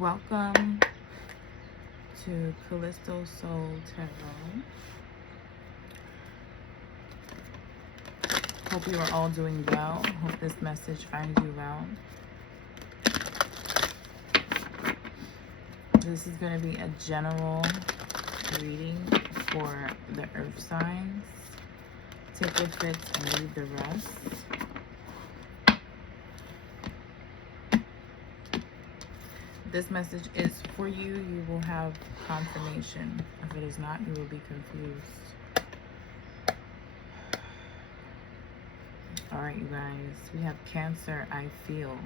Welcome to Callisto Soul Tarot. Hope you are all doing well. Hope this message finds you well. This is going to be a general reading for the earth signs. Take what fits and leave the rest. This message is for you. You will have confirmation. If it is not, you will be confused. All right, you guys. We have Cancer, I feel.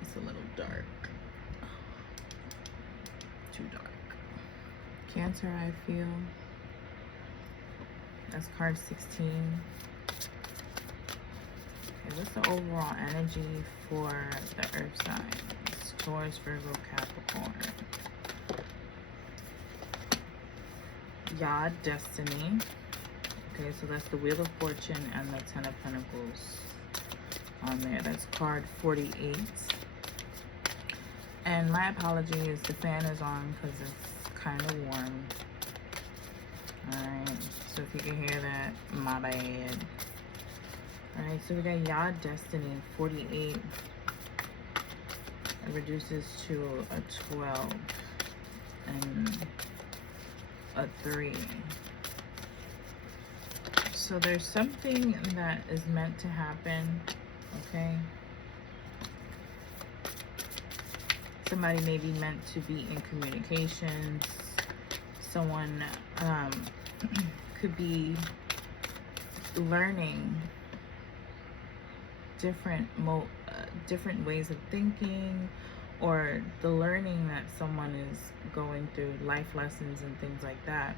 It's a little dark. Too dark. Cancer, I feel. That's card 16. Okay, what's the overall energy for the earth signs? Taurus, Virgo, Capricorn. Yod, Destiny. Okay, so that's the Wheel of Fortune and the Ten of Pentacles on there. That's card 48. And my apologies, the fan is on because it's kind of warm. Alright, so if you can hear that, my bad. Alright, so we got Yod, Destiny, 48. It reduces to a 12 and a 3. So there's something that is meant to happen, okay? Somebody may be meant to be in communications. Someone could be learning different ways of thinking, or the learning that someone is going through, life lessons and things like that,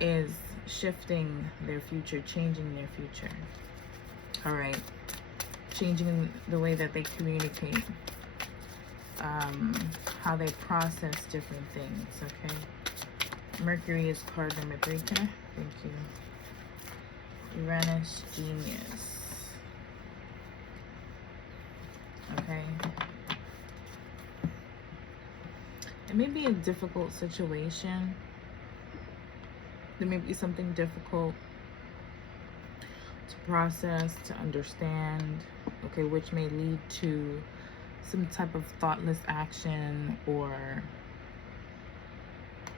is shifting their future, changing their future. All right, changing the way that they communicate, how they process different things. Okay, Mercury is card number 3. Can I? Thank you. Uranus, Genius. Okay. It may be a difficult situation. There may be something difficult to process, to understand, okay, which may lead to some type of thoughtless action, or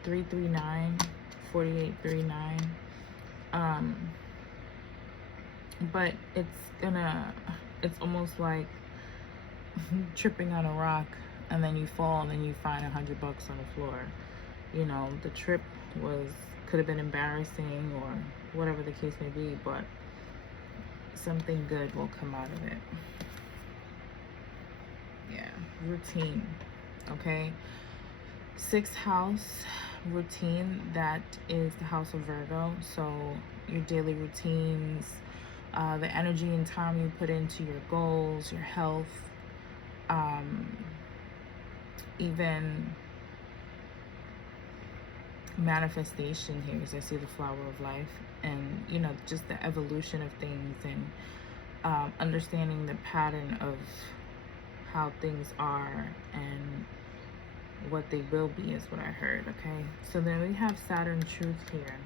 339, 4839. But it's almost like tripping on a rock and then you fall and then you find $100 on the floor. You know, the trip could have been embarrassing or whatever the case may be, but something good will come out of it. Yeah, routine. Okay, 6th house, routine. That is the house of Virgo. So your daily routines, the energy and time you put into your goals, your health, even manifestation here, because I see the flower of life, and you know, just the evolution of things, and understanding the pattern of how things are and what they will be is what I heard. Okay, so then we have Saturn truth here.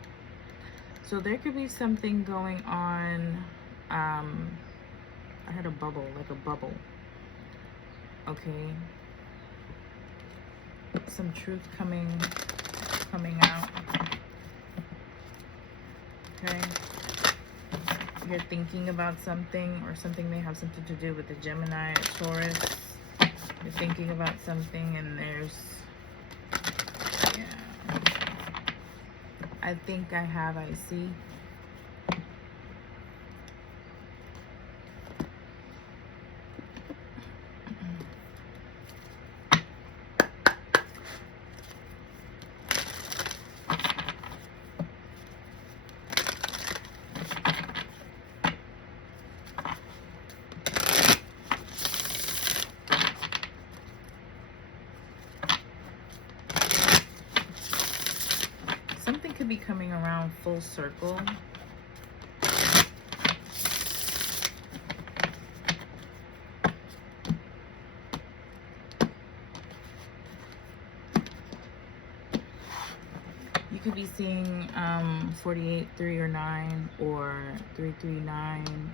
So there could be something going on. I heard a bubble, like a bubble. Okay, some truth coming out. Okay, you're thinking about something, or something may have something to do with the Gemini or Taurus. You're thinking about something, and there's, yeah, I think I see. Something could be coming around full circle. could be seeing 48, 3 or 9, or 339,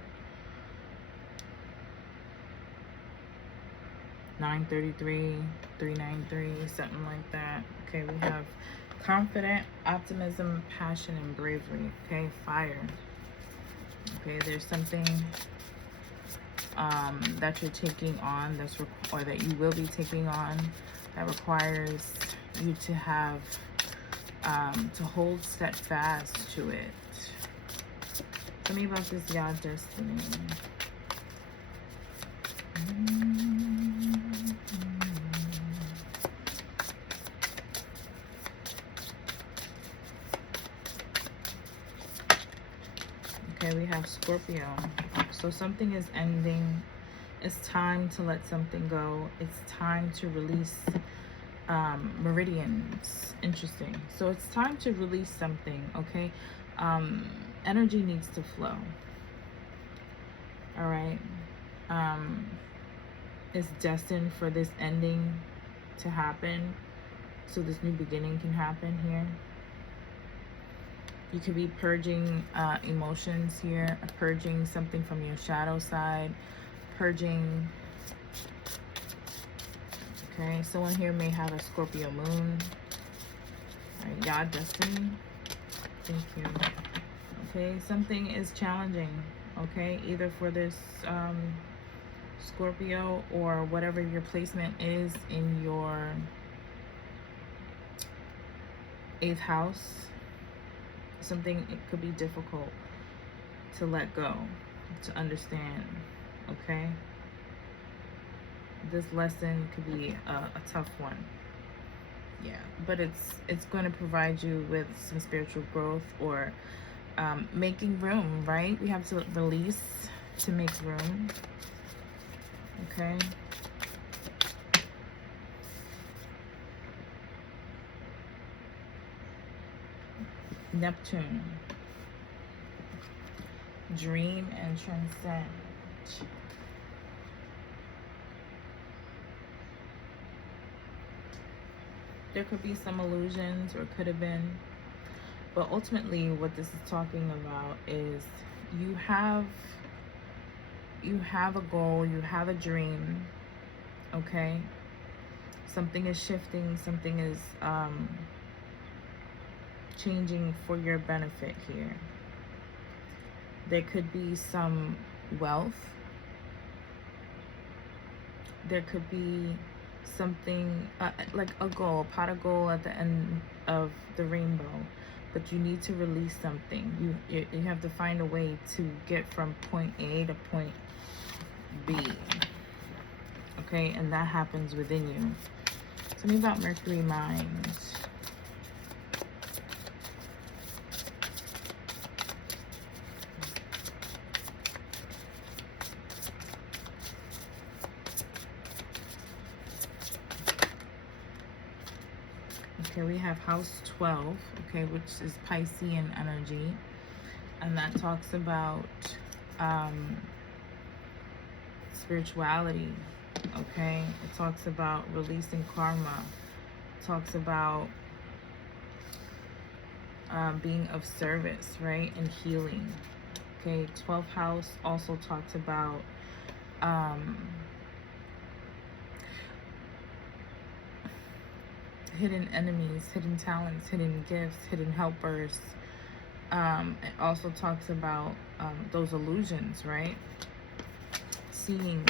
933, 393, something like that. Okay, we have confident, optimism, passion, and bravery. Okay, fire. Okay, there's something that you're taking on, or that you will be taking on, that requires you to have to hold steadfast to it. Tell me about this, y'all, destiny. Okay, we have Scorpio. So something is ending. It's time to let something go. It's time to release meridians. Interesting. So it's time to release something, okay? Energy needs to flow. All right. It's destined for this ending to happen, so this new beginning can happen here. You could be purging emotions here, purging something from your shadow side, purging. Okay, someone here may have a Scorpio moon. All right, y'all, destiny. Thank you. Okay, something is challenging. Okay, either for this Scorpio, or whatever your placement is in your 8th house. Something, it could be difficult to let go, to understand. Okay, this lesson could be a tough one. Yeah, but it's going to provide you with some spiritual growth, or making room, right? We have to release to make room. Okay. Neptune. Dream and transcend. There could be some illusions, or could have been. But ultimately, what this is talking about is you have a goal, you have a dream, okay? Something is shifting, something is changing for your benefit here. There could be some wealth. There could be something like a goal, a pot of gold at the end of the rainbow. But you need to release something. You have to find a way to get from point A to point B. Okay, and that happens within you. Tell me about Mercury mind. Okay, we have house 12, okay, which is Piscean energy. And that talks about spirituality, okay? It talks about releasing karma. It talks about being of service, right? And healing. Okay, 12th house also talks about hidden enemies, hidden talents, hidden gifts, hidden helpers. It also talks about those illusions, right? Seeing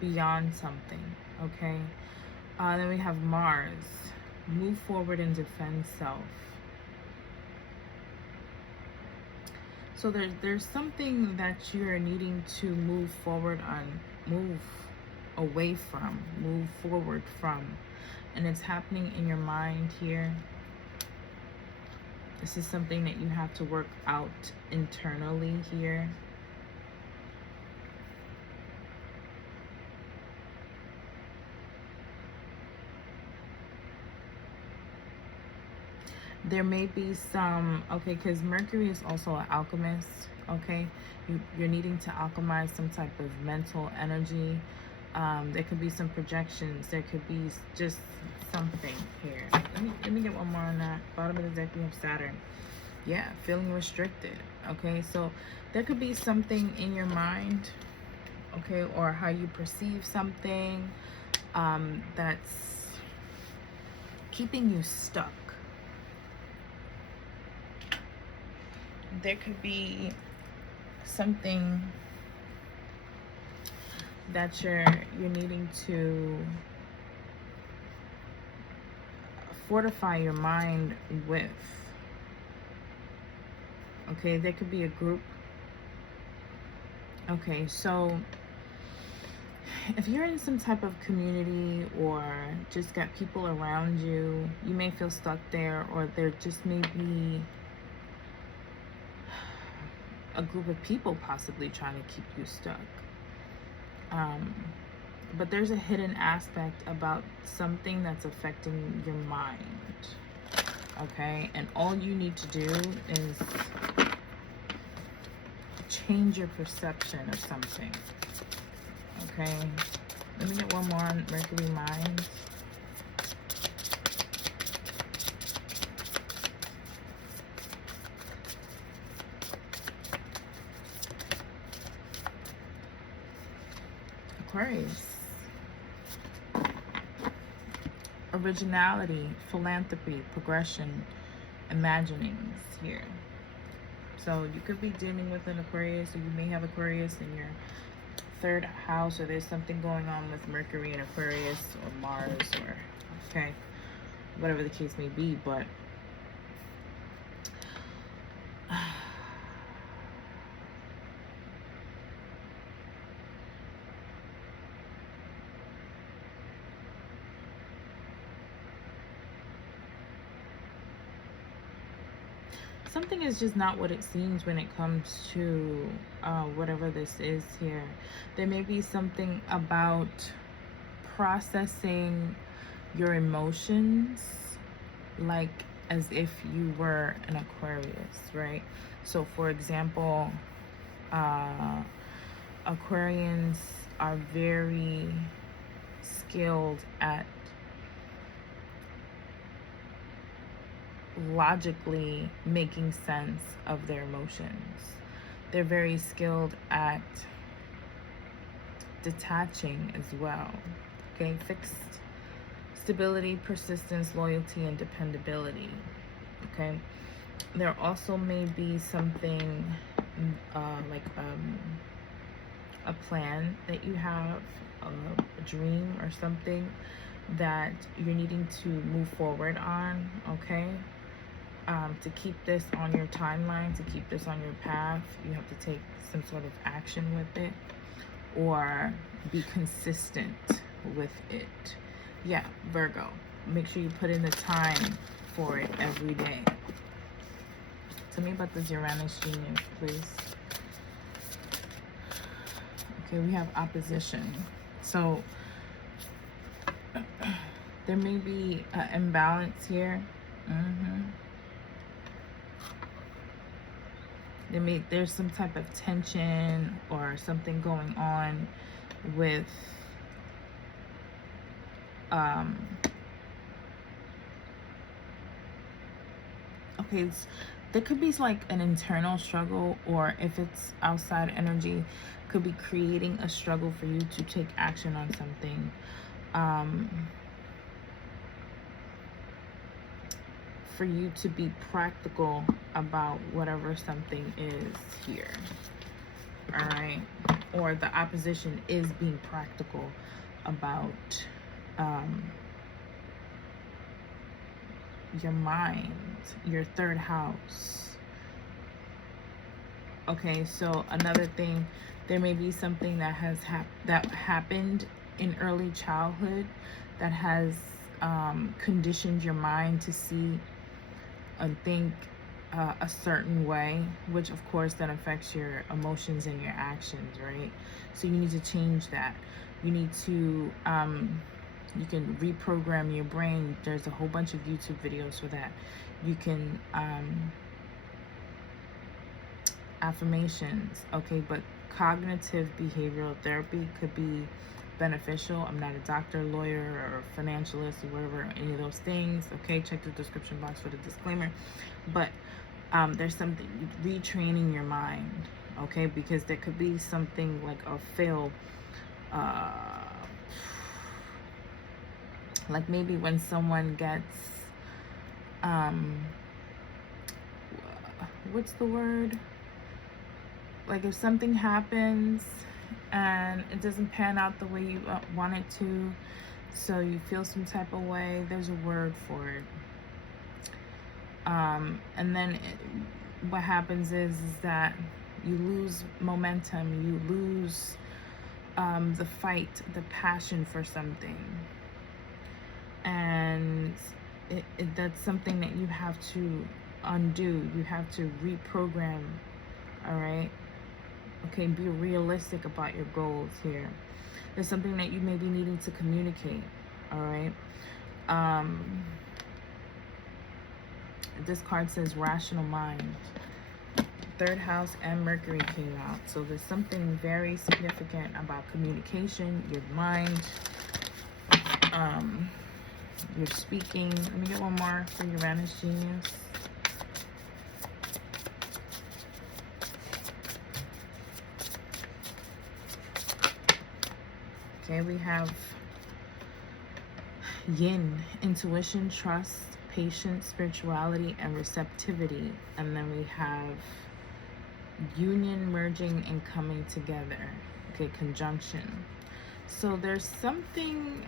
beyond something, okay? Then we have Mars. Move forward and defend self. So there's something that you're needing to move forward on, move away from, move forward from. And it's happening in your mind here. This is something that you have to work out internally here. There may be some, okay, because Mercury is also an alchemist, okay? You're needing to alchemize some type of mental energy, There could be some projections. There could be just something here. Let me get one more on that. Bottom of the deck, we have Saturn. Yeah, feeling restricted. Okay, so there could be something in your mind, okay, or how you perceive something that's keeping you stuck. There could be something that you're needing to fortify your mind with. Okay, there could be a group. Okay, so if you're in some type of community or just got people around you, you may feel stuck there, or there just may be a group of people possibly trying to keep you stuck. But there's a hidden aspect about something that's affecting your mind. Okay, and all you need to do is change your perception of something. Okay, let me get one more on Mercury mind. Aquarius. Originality, philanthropy, progression, imaginings here. So you could be dealing with an Aquarius, or you may have Aquarius in your third house, or there's something going on with Mercury and Aquarius, or Mars, or okay, whatever the case may be. But something is just not what it seems when it comes to whatever this is here. There may be something about processing your emotions like as if you were an Aquarius, right? So for example, Aquarians are very skilled at logically making sense of their emotions. They're very skilled at detaching as well. Okay, fixed stability, persistence, loyalty, and dependability. Okay, there also may be something like a plan that you have, a dream or something that you're needing to move forward on. Okay, to keep this on your timeline, to keep this on your path, you have to take some sort of action with it, or be consistent with it. Yeah, Virgo, make sure you put in the time for it every day. Tell me about this Uranus genius, please. Okay, we have opposition. So there may be an imbalance here. There's some type of tension or something going on with okay, there could be like an internal struggle, or if it's outside energy, could be creating a struggle for you to take action on something. For you to be practical about whatever something is here. All right, or the opposition is being practical about your mind, your third house. Okay, so another thing, there may be something that has happened in early childhood that has conditioned your mind to see and think a certain way, which of course then affects your emotions and your actions, right? So you need to change that. You need to you can reprogram your brain. There's a whole bunch of YouTube videos for that. You can affirmations, okay, but cognitive behavioral therapy could be beneficial. I'm not a doctor, lawyer, or financialist, or whatever, any of those things. Okay, check the description box for the disclaimer. But there's something, retraining your mind, okay, because there could be something like a fail, like maybe when someone gets, what's the word? Like if something happens and it doesn't pan out the way you want it to, so you feel some type of way, there's a word for it. And then what happens is that you lose momentum, you lose the fight, the passion for something. And that's something that you have to undo. You have to reprogram, all right? Okay, be realistic about your goals here. There's something that you may be needing to communicate, all right? This card says rational mind. Third house and Mercury came out. So there's something very significant about communication, your mind, your speaking. Let me get one more for Uranus Genius. Okay, we have Yin, intuition, trust, patience, spirituality, and receptivity. And then we have union, merging, and coming together. Okay, conjunction. So there's something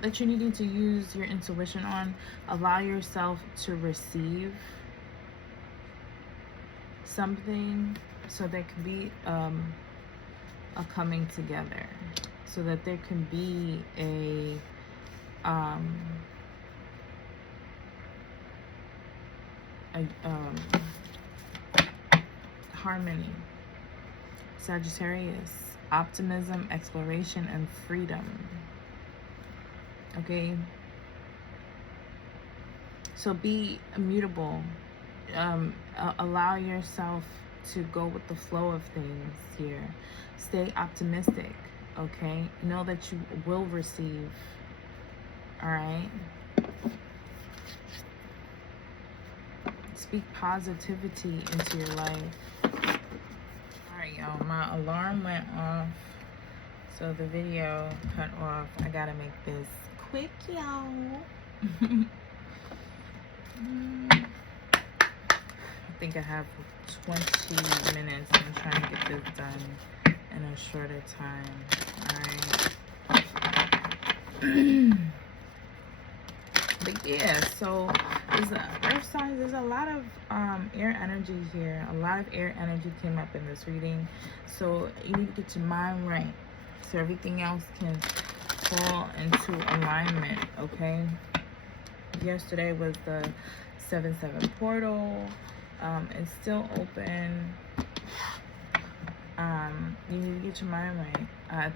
that you're needing to use your intuition on. Allow yourself to receive something, so there can be a coming together, so that there can be a harmony. Sagittarius, optimism, exploration, and freedom. Okay, so be immutable. Allow yourself to go with the flow of things here. Stay optimistic, okay? Know that you will receive, all right? Speak positivity into your life. All right, y'all, my alarm went off, so the video cut off. I gotta make this quick, y'all. I think I have 20 minutes. I'm trying to get this done in a shorter time. Alright. But yeah, so there's earth signs, there's a lot of air energy here. A lot of air energy came up in this reading. So you need to get your mind right, so everything else can fall into alignment, okay? Yesterday was the 7/7 portal. It's still open. You need to get your mind right.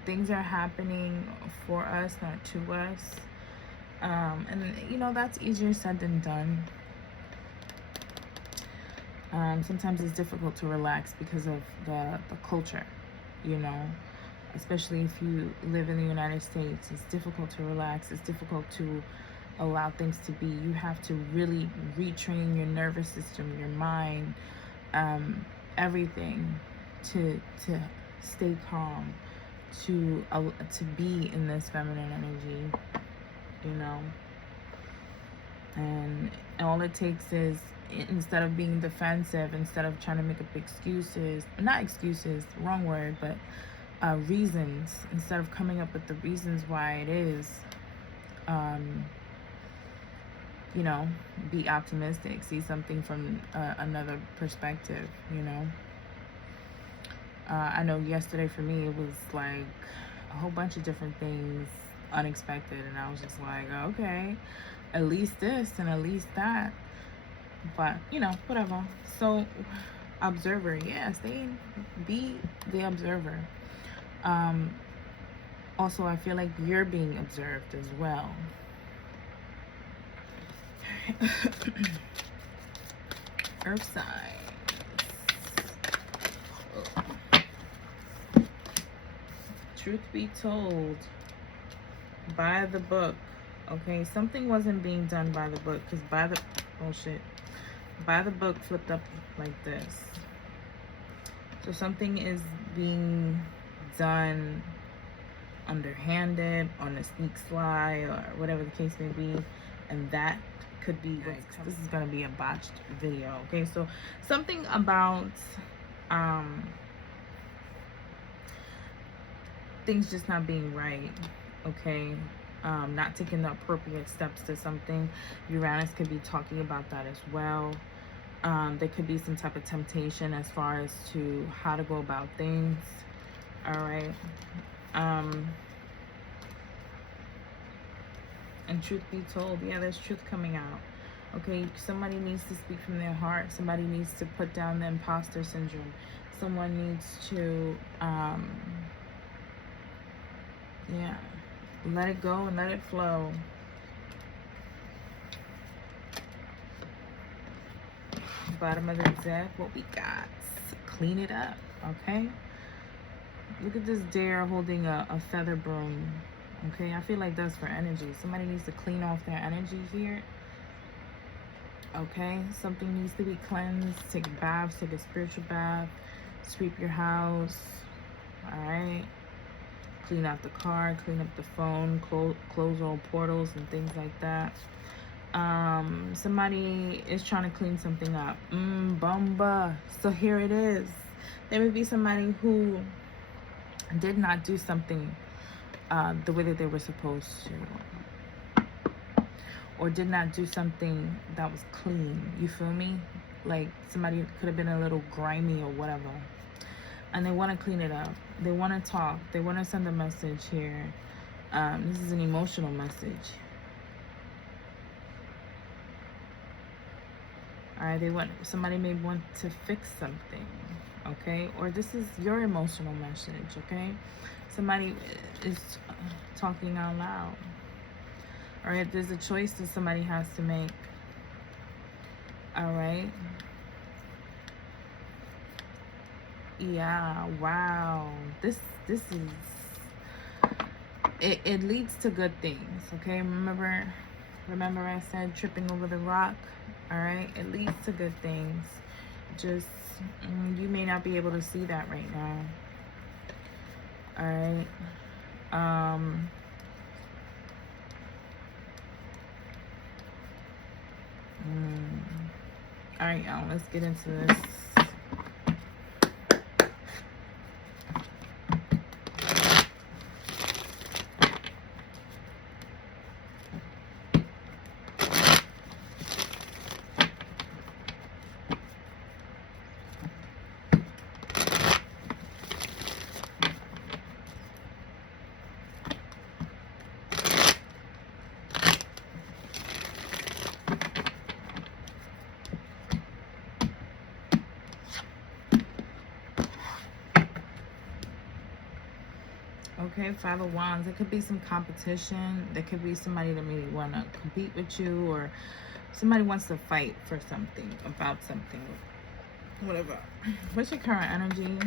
Things are happening for us, not to us. And you know, that's easier said than done. Sometimes it's difficult to relax because of the culture, you know, especially if you live in the United States. It's difficult to relax. It's difficult to allow things to be. You have to really retrain your nervous system, your mind, everything to stay calm, to be in this feminine energy, you know. And all it takes is, instead of being defensive, instead of trying to make up excuses, not excuses, wrong word, but reasons, instead of coming up with the reasons why it is, you know, be optimistic, see something from another perspective, you know. I know yesterday for me, it was like a whole bunch of different things unexpected, and I was just like, okay, at least this and at least that. But you know, whatever. So observer, yeah, be the observer. Also, I feel like you're being observed as well. Earth signs. Truth be told, by the book. Okay, something wasn't being done by the book, because by the, oh shit, by the book flipped up like this. So something is being done underhanded, on a sneak sly, or whatever the case may be, and that could be this is going to be a botched video. Okay, so something about things just not being right. Okay, not taking the appropriate steps to something. Uranus could be talking about that as well. There could be some type of temptation as far as to how to go about things. All right. And truth be told, yeah, there's truth coming out. Okay, somebody needs to speak from their heart. Somebody needs to put down the imposter syndrome. Someone needs to yeah, let it go and let it flow. Bottom of the deck, what we got? Clean it up. Okay, look at this dare holding a feather broom. Okay, I feel like that's for energy. Somebody needs to clean off their energy here. Okay, something needs to be cleansed. Take a bath, take a spiritual bath, sweep your house. All right, clean out the car, clean up the phone, close all portals and things like that. Somebody is trying to clean something up. Bumba. So here it is. There may be somebody who did not do something the way that they were supposed to, or did not do something that was clean. You feel me? Like somebody could have been a little grimy or whatever, and they want to clean it up. They want to talk. They want to send a message here. This is an emotional message. All right, somebody may want to fix something, okay? Or this is your emotional message, okay? Somebody is talking out loud. All right, there's a choice that somebody has to make. All right. Yeah, wow. This is it leads to good things, okay? Remember I said tripping over the rock? All right, it leads to good things. Just you may not be able to see that right now. All right. All right, y'all, let's get into this. Okay, Five of Wands. There could be some competition. There could be somebody that maybe want to compete with you, or somebody wants to fight for something, about something, whatever. What's your current energy?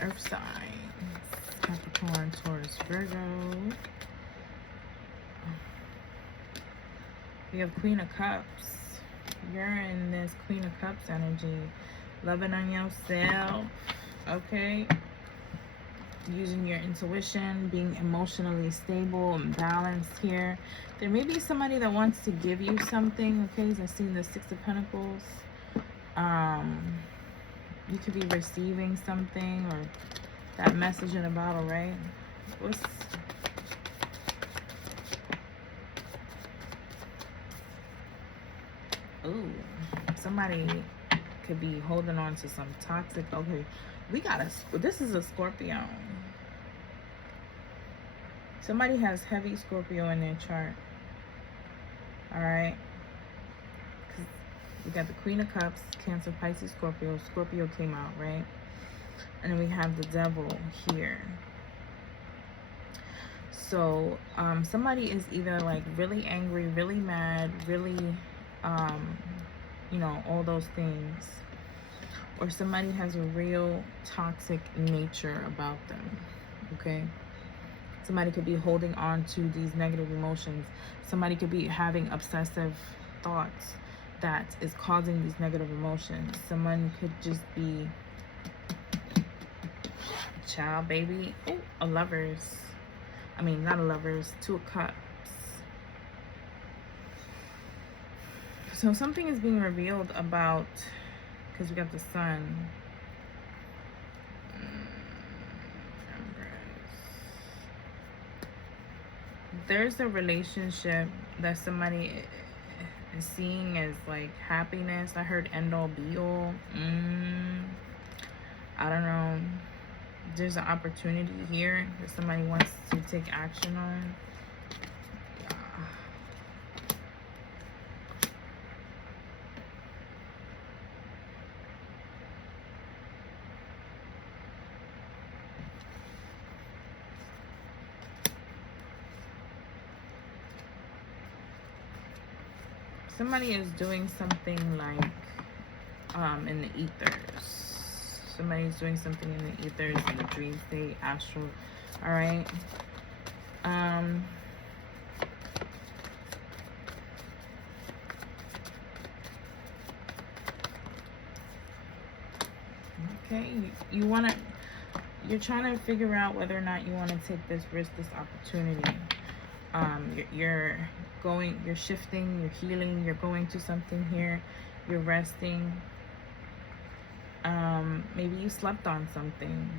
Earth signs, Capricorn, Taurus, Virgo. We have Queen of Cups. You're in this Queen of Cups energy. Loving on yourself. Okay. Using your intuition, being emotionally stable and balanced here. There may be somebody that wants to give you something, okay? I've seen the Six of Pentacles. You could be receiving something, or that message in a bottle, right? Ooh, somebody could be holding on to some toxic, okay. This is a Scorpio. Somebody has heavy Scorpio in their chart. All right. We got the Queen of Cups, Cancer, Pisces, Scorpio. Scorpio came out, right? And then we have the Devil here. So somebody is either like really angry, really mad, really, you know, all those things. Or somebody has a real toxic nature about them, okay? Somebody could be holding on to these negative emotions. Somebody could be having obsessive thoughts that is causing these negative emotions. Someone could just be, child, baby, oh, a Lovers. I mean, not a Lovers, Two of Cups. So something is being revealed about, because we got the Sun. There's a relationship that somebody is seeing as like happiness. I heard end all be all. I don't know. There's an opportunity here that somebody wants to take action on. Somebody is doing something like in the ethers. Somebody's doing something in the ethers, in the dream state, astral. All right. Okay, you're trying to figure out whether or not you want to take this risk, this opportunity. You're shifting, you're healing, you're going to something here, you're resting. Maybe you slept on something.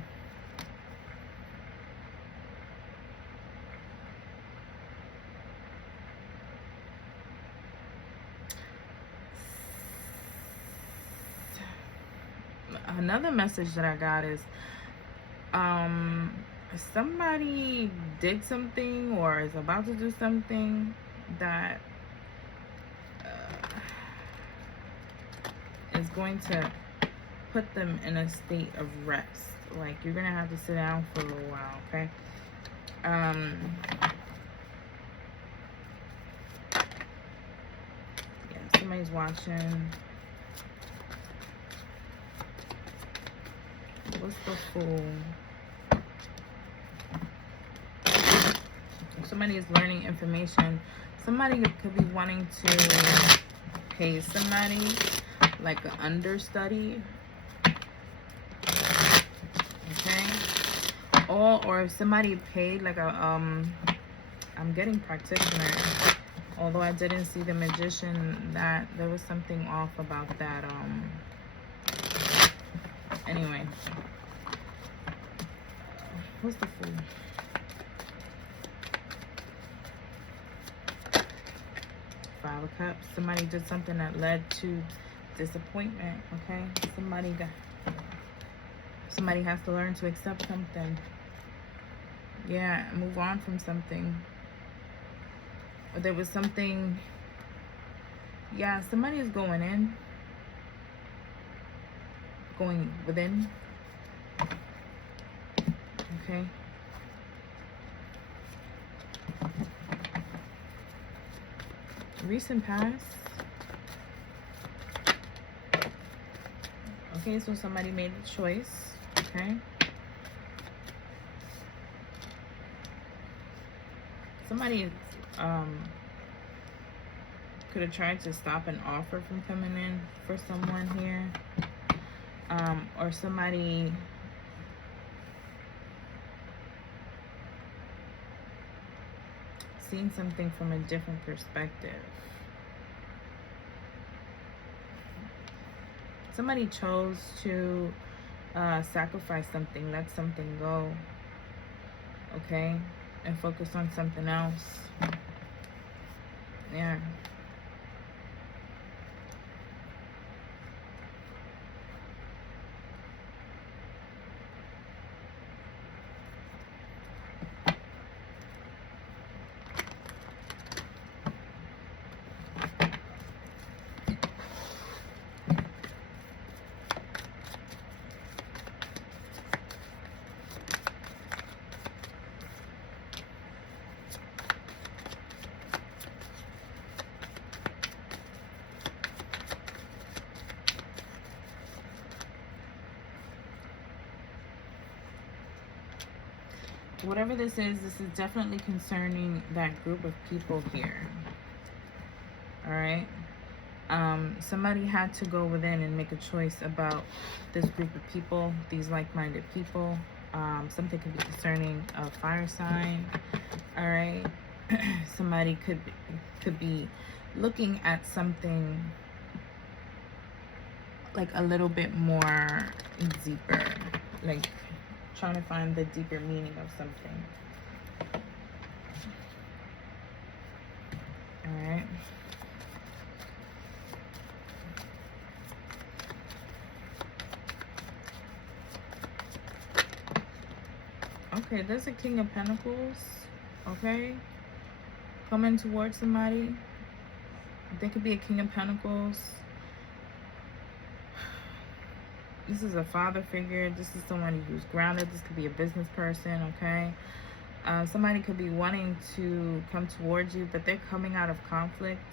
Another message that I got is somebody did something or is about to do something that is going to put them in a state of rest. Like, you're gonna have to sit down for a little while, okay? Yeah, somebody's watching. What's the Fool? Somebody is learning information. Somebody could be wanting to pay somebody like an understudy. Okay. Or if somebody paid like a I'm getting practitioner. Although I didn't see the Magician, that there was something off about that. Anyway. What's the Fool? Five of Cups. Somebody did something that led to disappointment. Okay. Somebody has to learn to accept something. Yeah, move on from something. Or there was something. Yeah, somebody is going within. Okay. Recent past. Okay, so somebody made a choice. Okay. Somebody could have tried to stop an offer from coming in for someone here. Or somebody seeing something from a different perspective. Somebody chose to sacrifice something, let something go, okay, and focus on something else. Yeah. whatever this is definitely concerning that group of people here. All right. Somebody had to go within and make a choice about this group of people, these like-minded people. Something could be concerning a fire sign. All right. Somebody could be looking at something like a little bit more deeper, like trying to find the deeper meaning of something. All right. Okay, there's a King of Pentacles. Okay, coming towards somebody. There could be a King of Pentacles. This is a father figure. This is somebody who's grounded. This could be a business person. Okay, somebody could be wanting to come towards you, but they're coming out of conflict.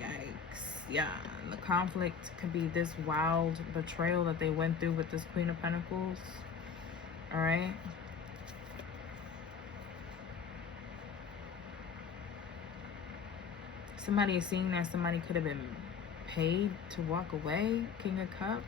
Yikes. Yeah, and the conflict could be this wild betrayal that they went through with this Queen of Pentacles. All right. Somebody is seeing that somebody could have been paid to walk away. King of Cups.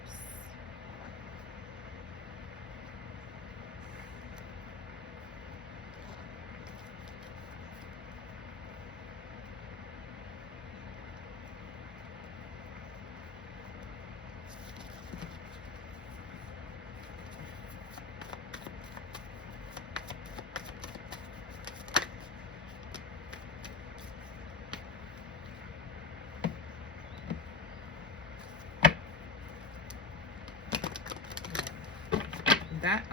That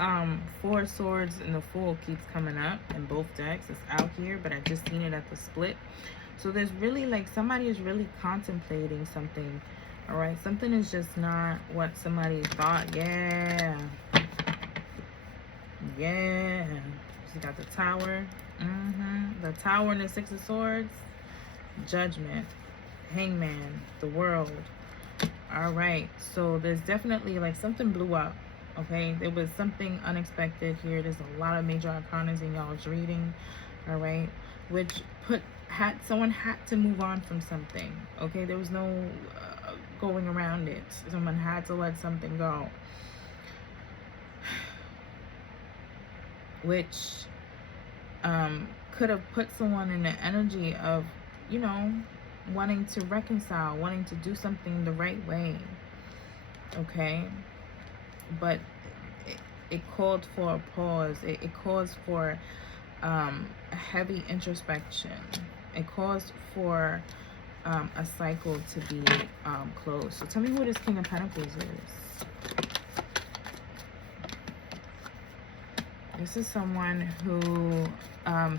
Four of Swords and the Fool keeps coming up in both decks. It's out here, but I just seen it at the split. So there's really, like, somebody is really contemplating something. All right, something is just not what somebody thought. Yeah, you got the Tower. The Tower and the Six of Swords. Judgment, Hangman, the World. All right, so there's definitely, like, something blew up. Okay, there was something unexpected here. There's a lot of major arcanas in y'all's reading. All right, which someone had to move on from something. Okay, there was no going around it. Someone had to let something go, which could have put someone in the energy of, you know, wanting to reconcile, wanting to do something the right way. Okay, but it called for a pause. It caused for a heavy introspection. It caused for a cycle to be closed. So tell me who this King of Pentacles is. This is someone who I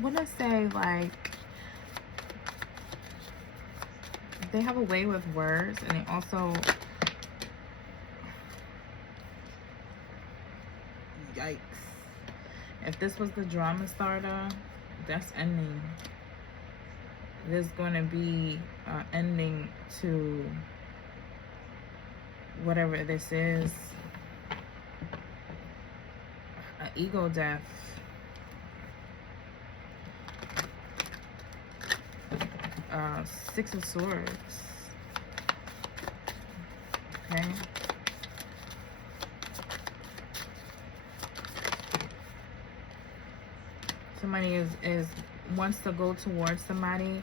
want to say, like, they have a way with words, and they also, yikes, if this was the drama starter, that's ending. There's going to be ending to whatever this is. An ego death. Six of Swords. Okay. Somebody wants to go towards somebody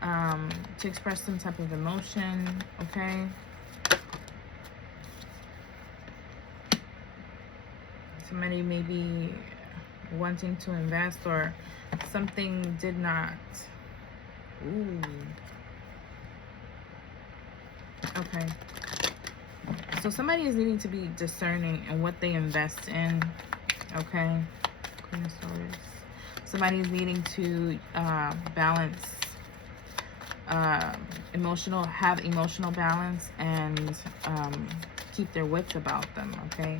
to express some type of emotion. Okay. Somebody may be wanting to invest, or something did not. Ooh. Okay. So somebody is needing to be discerning in what they invest in. Okay. Queen of Swords. Somebody is needing to balance have emotional balance, and keep their wits about them. Okay.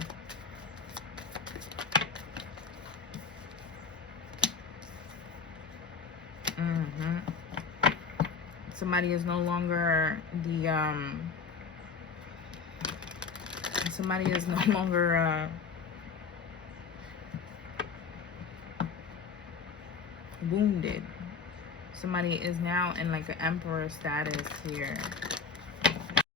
Somebody is no longer the somebody is no longer wounded. Somebody is now in like an emperor status here.